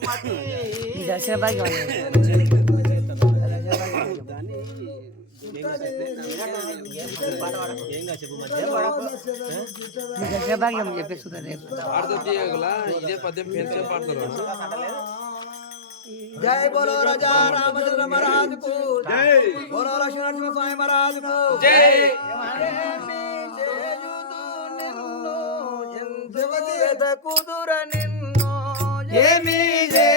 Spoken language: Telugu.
ఈ దసరా భాగ్యం దసరా భాగ్యం బోలో రాజా రామచంద్ర మహారాజ్ బోలో లక్ష్మీ స్వామి మహారాజ్ కుదురని Give me the